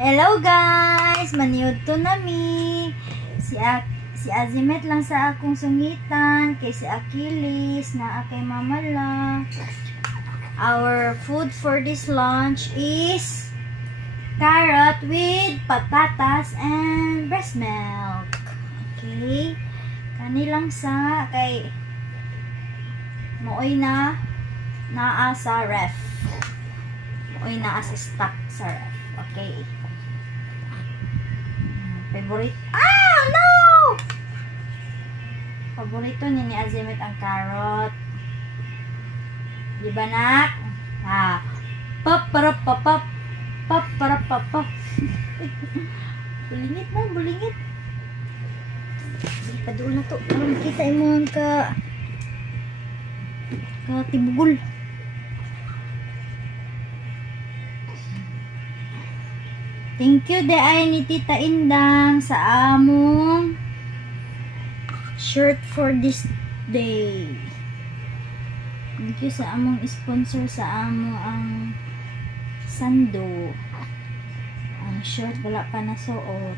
Hello guys! Maniud to nami. Si Azimet lang sa akong sungitan. Kay si Achilles na kay Mamala. Our food for this lunch is carrot with patatas and breast milk. Okay? Kani lang sa kay mooy na naa sa ref. Mooy naa sa stock sa ref. Okay. Favorite. Ah! No! Paborito ni Azimet ang carrot. Di ba, nak? Ha. Pop, para, pop, pop. Pop, para, pop, pop. Bulingit na, bulingit. Padoon na to. Parang kita yung mga katibugol. Thank you ay ni Tita Indang sa among shirt for this day. Thank you sa among sponsor sa amo ang sando. Ang shirt wala pa nasuot.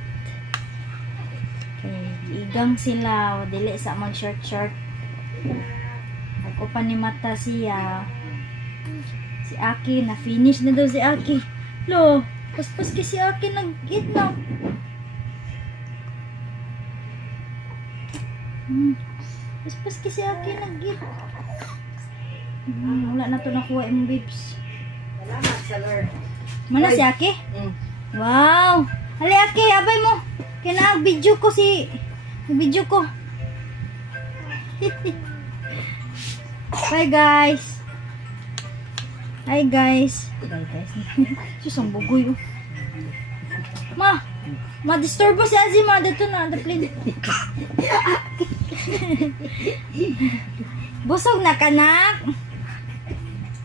Okay, igang sila o dili sa among shirt. Ako pa ni mata siya. Si Aki na finish na daw si Aki. Lo, paspas kasi Aki nag-eat na. Paspas kasi Aki nag-eat. Wala na to nakuha yung babes. Salamat sa Lord. Mana si Aki? Wow! Hali Aki, abay mo. Kaya video ko si... Video ko. Bye guys. Hi guys. Bye guys. Susang bugoy oh. Ma-disturbo si Azima. Dito na, the plane. Busog na kanak.